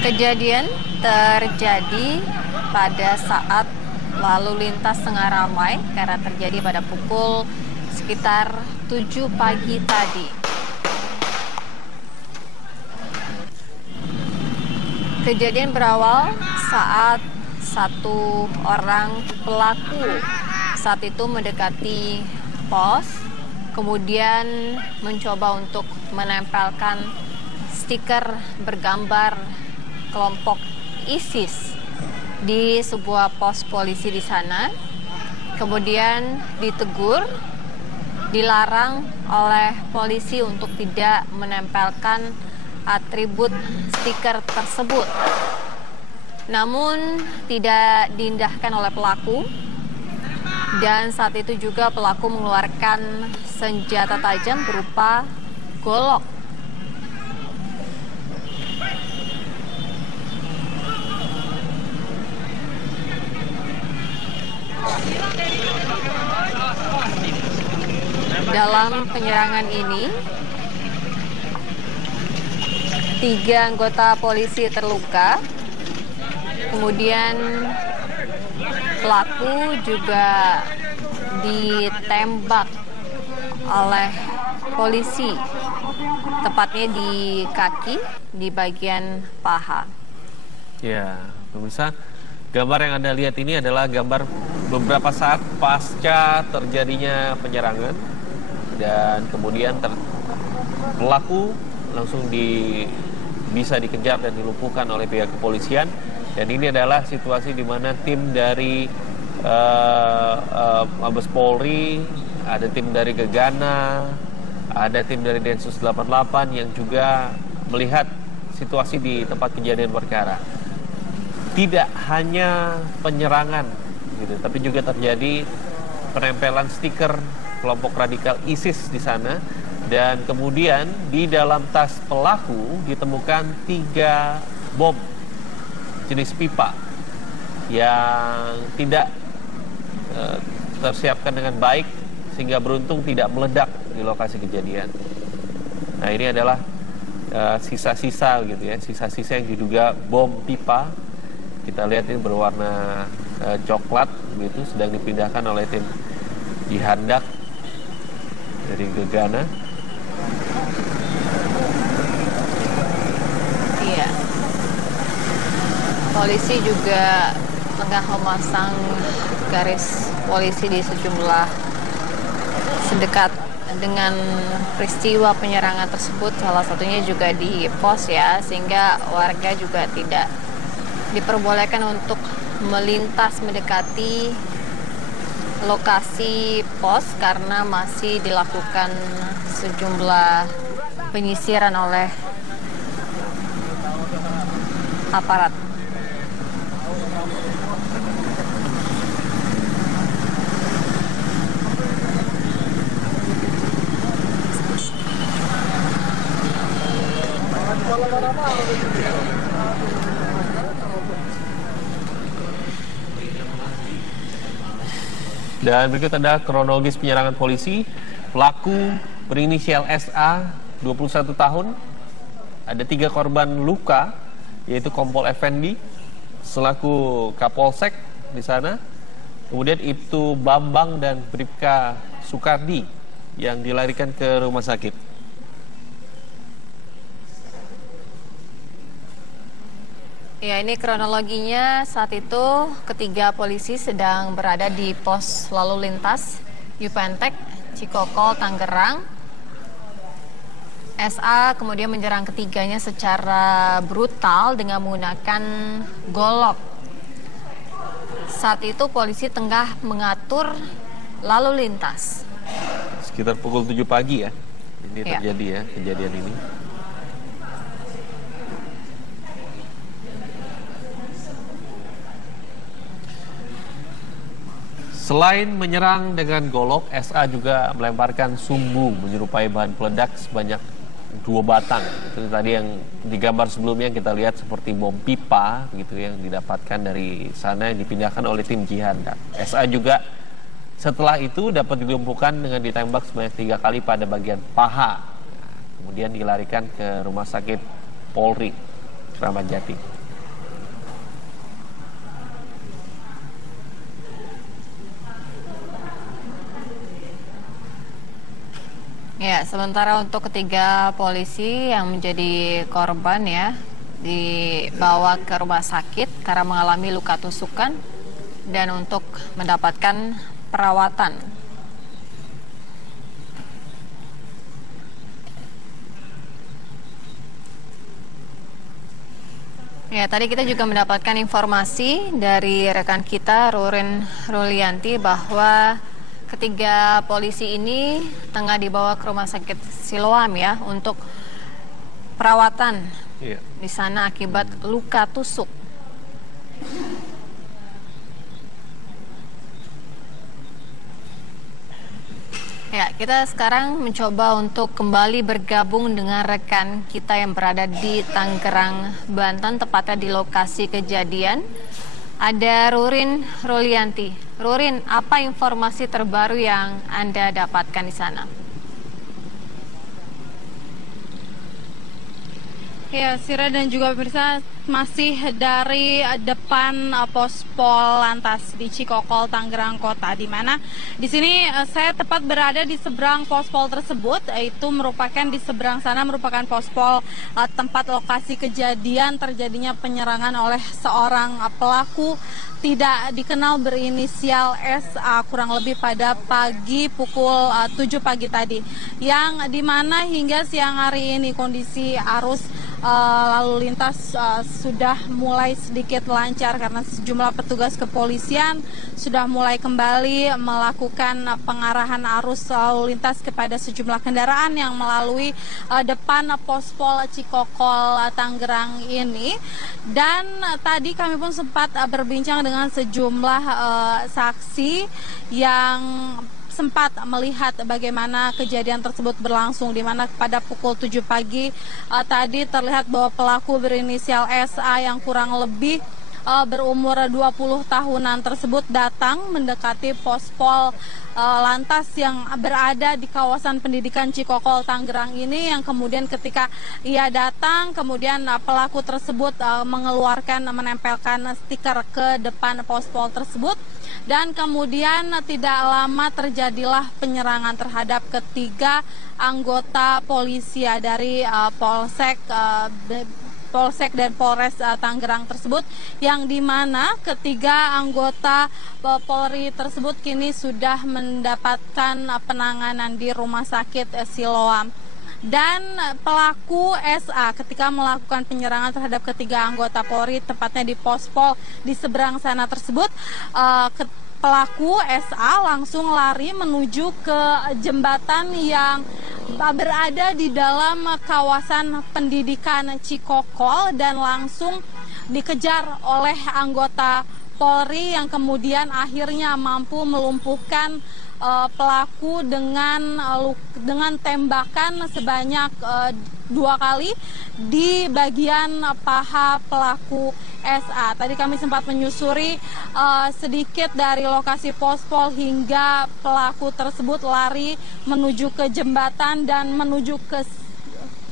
Kejadian terjadi pada saat lalu lintas tengah ramai karena terjadi pada pukul sekitar 7 pagi tadi. Kejadian berawal saat satu orang pelaku saat itu mendekati pos, kemudian mencoba untuk menempelkan stiker bergambar kelompok ISIS di sebuah pos polisi di sana. Kemudian ditegur, dilarang oleh polisi untuk tidak menempelkan atribut stiker tersebut. Namun tidak diindahkan oleh pelaku, dan saat itu juga pelaku mengeluarkan senjata tajam berupa golok. Dalam penyerangan ini, 3 anggota polisi terluka, kemudian pelaku juga ditembak oleh polisi, tepatnya di kaki, di bagian paha. Ya, pemirsa, gambar yang Anda lihat ini adalah gambar beberapa saat pasca terjadinya penyerangan, dan kemudian pelaku langsung bisa dikejar dan dilumpuhkan oleh pihak kepolisian. Dan ini adalah situasi di mana tim dari Mabes Polri, ada tim dari Gegana, ada tim dari Densus 88 yang juga melihat situasi di tempat kejadian perkara. Tidak hanya penyerangan gitu, tapi juga terjadi penempelan stiker kelompok radikal ISIS di sana. Dan kemudian di dalam tas pelaku ditemukan 3 bom jenis pipa yang tidak tersiapkan dengan baik, sehingga beruntung tidak meledak di lokasi kejadian. Nah, ini adalah sisa-sisa gitu ya, sisa-sisa yang diduga bom pipa. Kita lihat ini berwarna coklat begitu, sedang dipindahkan oleh tim Jihandak dari Gegana. Iya. Polisi juga tengah memasang garis polisi di sejumlah sedekat dengan peristiwa penyerangan tersebut, salah satunya juga di pos ya, sehingga warga juga tidak diperbolehkan untuk melintas mendekati lokasi pos karena masih dilakukan sejumlah penyisiran oleh aparat. Dan berikut ada kronologis penyerangan polisi. Pelaku berinisial SA, 21 tahun. Ada 3 korban luka, yaitu Kompol Effendi selaku Kapolsek di sana. Kemudian Ibtu Bambang dan Bribka Sukardi yang dilarikan ke rumah sakit. Ya, ini kronologinya. Saat itu ketiga polisi sedang berada di pos lalu lintas Yupentek, Cikokol, Tangerang. SA kemudian menyerang ketiganya secara brutal dengan menggunakan golok. Saat itu polisi tengah mengatur lalu lintas. Sekitar pukul 7 pagi ya, ini terjadi ya kejadian ini. Selain menyerang dengan golok, SA juga melemparkan sumbu menyerupai bahan peledak sebanyak 2 batang. Itu tadi yang digambar sebelumnya kita lihat seperti bom pipa gitu yang didapatkan dari sana yang dipindahkan oleh tim Jihandak. SA juga setelah itu dapat dilumpuhkan dengan ditembak sebanyak 3 kali pada bagian paha. Kemudian dilarikan ke rumah sakit Polri. Kramat Jati. Ya, sementara untuk ketiga polisi yang menjadi korban ya dibawa ke rumah sakit karena mengalami luka tusukan dan untuk mendapatkan perawatan. Ya, tadi kita juga mendapatkan informasi dari rekan kita Rurin Rulianti bahwa ketiga polisi ini tengah dibawa ke rumah sakit Siloam ya untuk perawatan di sana akibat luka tusuk. Ya, kita sekarang mencoba untuk kembali bergabung dengan rekan kita yang berada di Tangerang, Banten, tepatnya di lokasi kejadian. Ada Rurin Rulianti. Rurin, apa informasi terbaru yang Anda dapatkan di sana? Ya, Sira dan juga pemirsa, masih dari depan Pospol Lantas di Cikokol, Tangerang Kota, di mana di sini saya tepat berada di seberang Pospol tersebut, itu merupakan di seberang sana merupakan Pospol tempat lokasi kejadian terjadinya penyerangan oleh seorang pelaku tidak dikenal berinisial SA kurang lebih pada pagi pukul 7 pagi tadi, yang dimana hingga siang hari ini kondisi arus lalu lintas sudah mulai sedikit lancar karena sejumlah petugas kepolisian sudah mulai kembali melakukan pengarahan arus lalu lintas kepada sejumlah kendaraan yang melalui depan Pospol Cikokol Tangerang ini. Dan tadi kami pun sempat berbincang dengan sejumlah saksi yang sempat melihat bagaimana kejadian tersebut berlangsung, di mana pada pukul 7 pagi tadi terlihat bahwa pelaku berinisial SA yang kurang lebih berumur 20 tahunan tersebut datang mendekati Pospol Lantas yang berada di kawasan pendidikan Cikokol Tangerang ini, yang kemudian ketika ia datang kemudian pelaku tersebut menempelkan stiker ke depan Pospol tersebut. Dan kemudian tidak lama terjadilah penyerangan terhadap ketiga anggota polisi dari Polsek dan Polres Tangerang tersebut, yang dimana ketiga anggota Polri tersebut kini sudah mendapatkan penanganan di Rumah Sakit Siloam. Dan pelaku SA ketika melakukan penyerangan terhadap ketiga anggota Polri tepatnya di Pospol di seberang sana tersebut, pelaku SA langsung lari menuju ke jembatan yang berada di dalam kawasan pendidikan Cikokol dan langsung dikejar oleh anggota Polri yang kemudian akhirnya mampu melumpuhkan pelaku dengan tembakan sebanyak 2 kali di bagian paha pelaku SA. Tadi kami sempat menyusuri sedikit dari lokasi Pospol hingga pelaku tersebut lari menuju ke jembatan dan menuju ke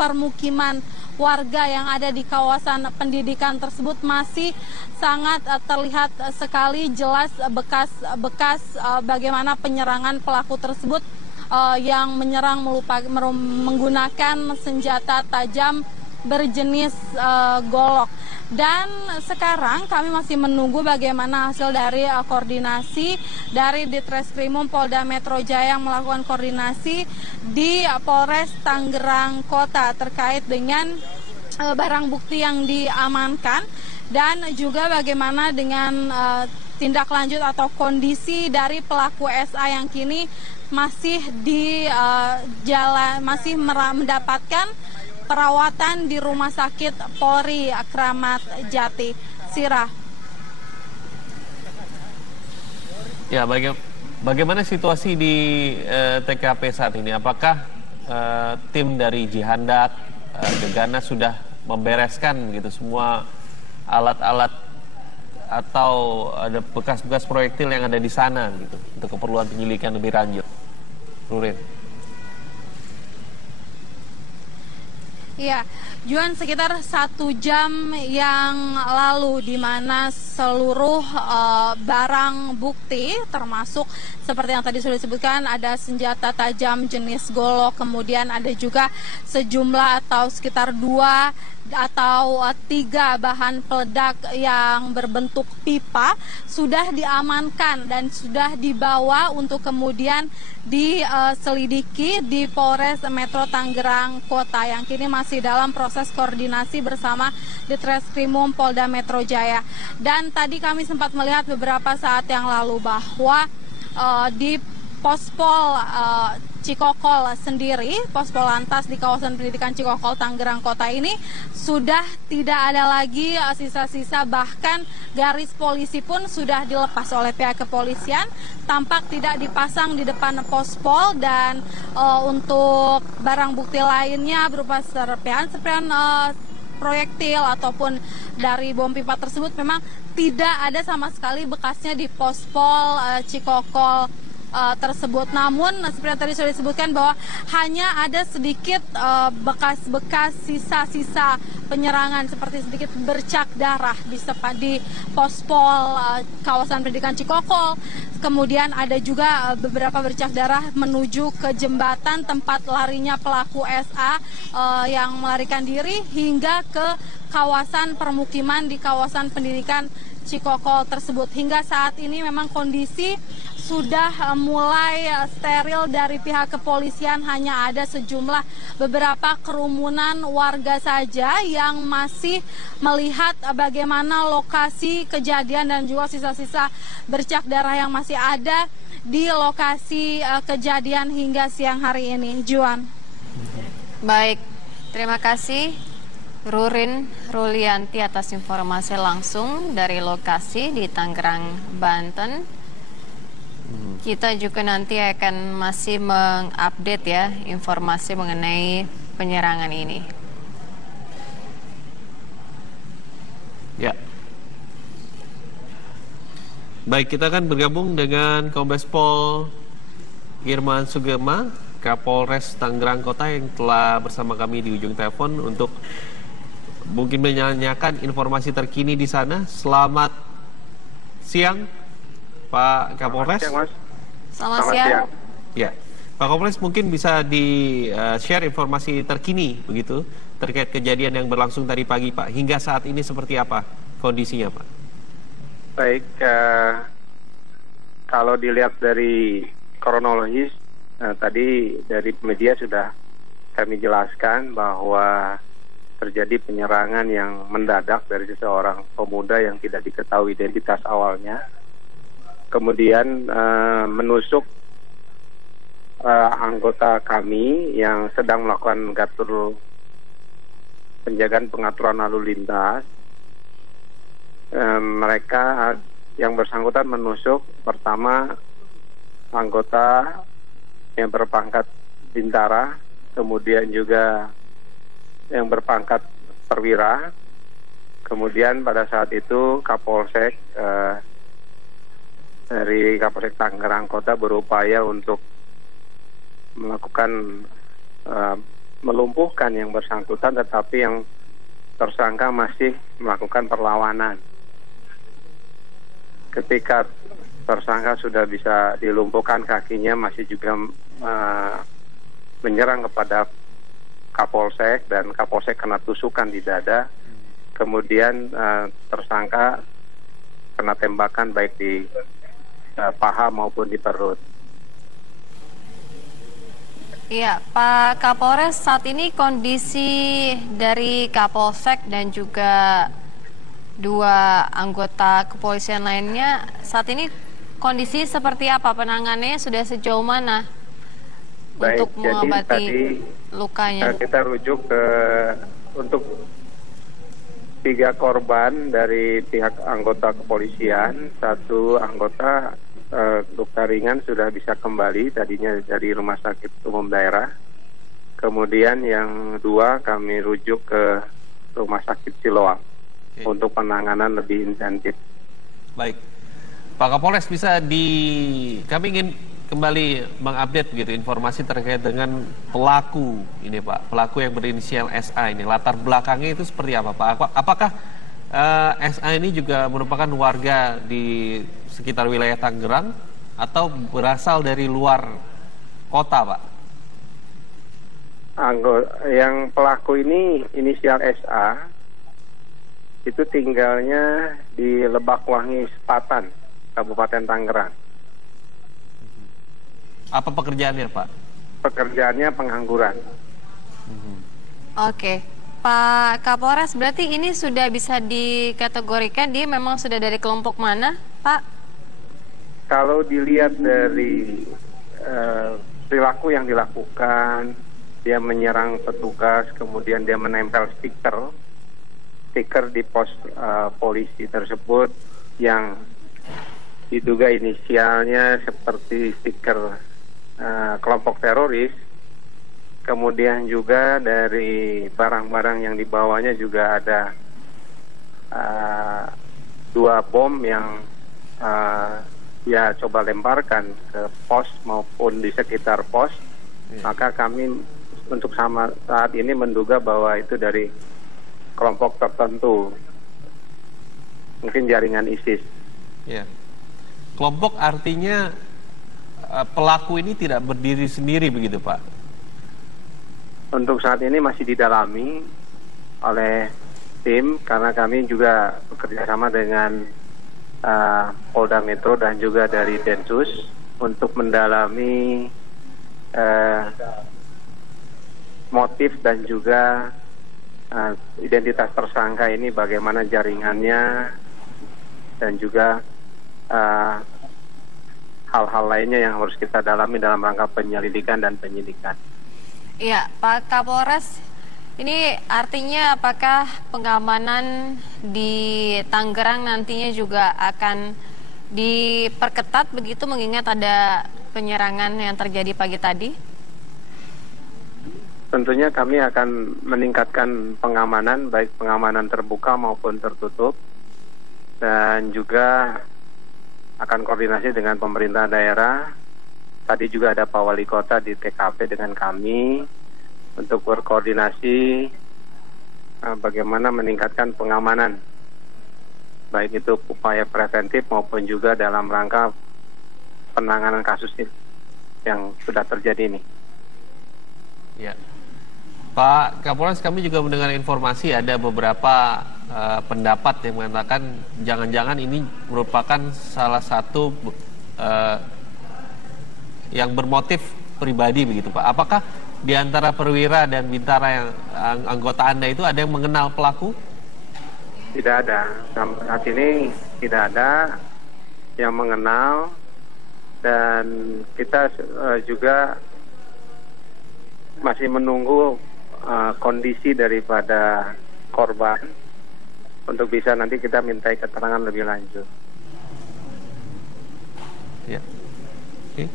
permukiman warga yang ada di kawasan pendidikan tersebut. Masih sangat terlihat sekali jelas bekas bagaimana penyerangan pelaku tersebut yang menyerang menggunakan senjata tajam berjenis golok. Dan sekarang kami masih menunggu bagaimana hasil dari koordinasi dari Ditreskrimum Polda Metro Jaya yang melakukan koordinasi di Polres Tangerang Kota terkait dengan barang bukti yang diamankan, dan juga bagaimana dengan tindak lanjut atau kondisi dari pelaku SA yang kini masih masih mendapatkan perawatan di Rumah Sakit Polri Kramat Jati. Sira. Ya, bagaimana situasi di TKP saat ini? Apakah tim dari Jihandak, Gegana sudah membereskan gitu semua alat-alat atau ada bekas-bekas proyektil yang ada di sana gitu untuk keperluan penyelidikan lebih lanjut? Rurin. Iya, Juan, sekitar 1 jam yang lalu di mana seluruh barang bukti termasuk seperti yang tadi sudah disebutkan ada senjata tajam jenis golok, kemudian ada juga sejumlah atau sekitar 2 atau 3 bahan peledak yang berbentuk pipa sudah diamankan dan sudah dibawa untuk kemudian diselidiki di Polres Metro Tangerang Kota yang kini masih dalam proses koordinasi bersama Ditreskrimum Polda Metro Jaya. Dan tadi kami sempat melihat beberapa saat yang lalu bahwa di Pospol Cikokol sendiri, Pospol Lantas di kawasan pendidikan Cikokol Tangerang Kota ini sudah tidak ada lagi sisa-sisa, bahkan garis polisi pun sudah dilepas oleh pihak kepolisian, tampak tidak dipasang di depan Pospol. Dan untuk barang bukti lainnya berupa serpihan proyektil ataupun dari bom pipa tersebut memang tidak ada sama sekali bekasnya di Pospol Cikokol tersebut. Namun seperti yang tadi sudah disebutkan bahwa hanya ada sedikit bekas-bekas sisa-sisa penyerangan seperti sedikit bercak darah di Pospol kawasan pendidikan Cikokol. Kemudian ada juga beberapa bercak darah menuju ke jembatan tempat larinya pelaku SA yang melarikan diri hingga ke kawasan permukiman di kawasan pendidikan Cikokol tersebut. Hingga saat ini memang kondisi sudah mulai steril dari pihak kepolisian, hanya ada sejumlah beberapa kerumunan warga saja yang masih melihat bagaimana lokasi kejadian dan juga sisa-sisa bercak darah yang masih ada di lokasi kejadian hingga siang hari ini. Juan. Baik, terima kasih Rurin Rulianti atas informasi langsung dari lokasi di Tangerang, Banten. Kita juga nanti akan masih mengupdate ya informasi mengenai penyerangan ini. Ya. Baik, kita akan bergabung dengan Kombes Pol Irman Sugema, Kapolres Tangerang Kota yang telah bersama kami di ujung telepon untuk mungkin menanyakan informasi terkini di sana. Selamat siang, Pak Kapolres. Selamat siang. Ya, Pak Kapolres mungkin bisa di-share informasi terkini begitu terkait kejadian yang berlangsung tadi pagi, Pak. Hingga saat ini seperti apa kondisinya, Pak? Baik, kalau dilihat dari kronologis, tadi dari media sudah kami jelaskan bahwa terjadi penyerangan yang mendadak dari seseorang pemuda yang tidak diketahui identitas awalnya. Kemudian menusuk anggota kami yang sedang melakukan penjagaan pengaturan lalu lintas. Mereka yang bersangkutan menusuk pertama anggota yang berpangkat bintara, kemudian juga yang berpangkat perwira. Kemudian pada saat itu Kapolsek dari Kapolsek Tangerang Kota berupaya untuk melakukan melumpuhkan yang bersangkutan, tetapi yang tersangka masih melakukan perlawanan. Ketika tersangka sudah bisa dilumpuhkan, kakinya masih juga menyerang kepada Kapolsek dan Kapolsek kena tusukan di dada. Kemudian tersangka kena tembakan baik di paha maupun di perut. Iya, Pak Kapolres, saat ini kondisi dari Kapolsek dan juga 2 anggota kepolisian lainnya saat ini kondisi seperti apa? Penanganannya sudah sejauh mana? Baik, untuk mengobati lukanya? Kita rujuk untuk 3 korban dari pihak anggota kepolisian. 1 anggota luka ringan sudah bisa kembali tadinya dari rumah sakit umum daerah. Kemudian yang 2 kami rujuk ke rumah sakit Siloam untuk penanganan lebih intensif. Baik, Pak Kapolres bisa kami ingin kembali mengupdate begitu informasi terkait dengan pelaku ini Pak, pelaku yang berinisial SA ini. Latar belakangnya itu seperti apa Pak? Apakah SA ini juga merupakan warga di sekitar wilayah Tangerang atau berasal dari luar kota Pak? Yang pelaku ini inisial SA itu tinggalnya di Lebakwangi Selatan, Kabupaten Tangerang. Apa pekerjaannya Pak? Pekerjaannya pengangguran. Oke, Pak Kapolres, berarti ini sudah bisa dikategorikan dia memang sudah dari kelompok mana, Pak? Kalau dilihat dari perilaku yang dilakukan, dia menyerang petugas, kemudian dia menempel stiker di pos polisi tersebut yang diduga inisialnya seperti stiker kelompok teroris. Kemudian juga dari barang-barang yang dibawanya juga ada 2 bom yang dia coba lemparkan ke pos maupun di sekitar pos. Maka kami untuk saat ini menduga bahwa itu dari kelompok tertentu, mungkin jaringan ISIS. Ya. Kelompok artinya pelaku ini tidak berdiri sendiri begitu Pak? Untuk saat ini masih didalami oleh tim, karena kami juga bekerja sama dengan Polda Metro dan juga dari Densus untuk mendalami motif dan juga identitas tersangka ini, bagaimana jaringannya, dan juga hal-hal lainnya yang harus kita dalami dalam rangka penyelidikan dan penyidikan. Iya, Pak Kapolres, ini artinya apakah pengamanan di Tangerang nantinya juga akan diperketat begitu mengingat ada penyerangan yang terjadi pagi tadi? Tentunya kami akan meningkatkan pengamanan, baik pengamanan terbuka maupun tertutup, dan juga akan koordinasi dengan pemerintah daerah. Tadi juga ada Pak Wali Kota di TKP dengan kami untuk berkoordinasi bagaimana meningkatkan pengamanan, baik itu upaya preventif maupun juga dalam rangka penanganan kasus yang sudah terjadi ini. Ya. Pak Kapolres, kami juga mendengar informasi ada beberapa pendapat yang mengatakan jangan-jangan ini merupakan salah satu yang bermotif pribadi begitu Pak. Apakah di antara perwira dan bintara yang anggota Anda itu ada yang mengenal pelaku? Tidak ada. Sampai saat ini tidak ada yang mengenal, dan kita juga masih menunggu kondisi daripada korban untuk bisa nanti kita mintai keterangan lebih lanjut. Ya. Oke.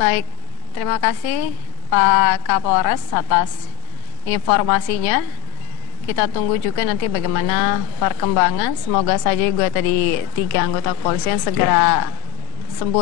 Baik, terima kasih Pak Kapolres atas informasinya. Kita tunggu juga nanti bagaimana perkembangan. Semoga saja juga tadi 3 anggota kepolisian segera sembuh.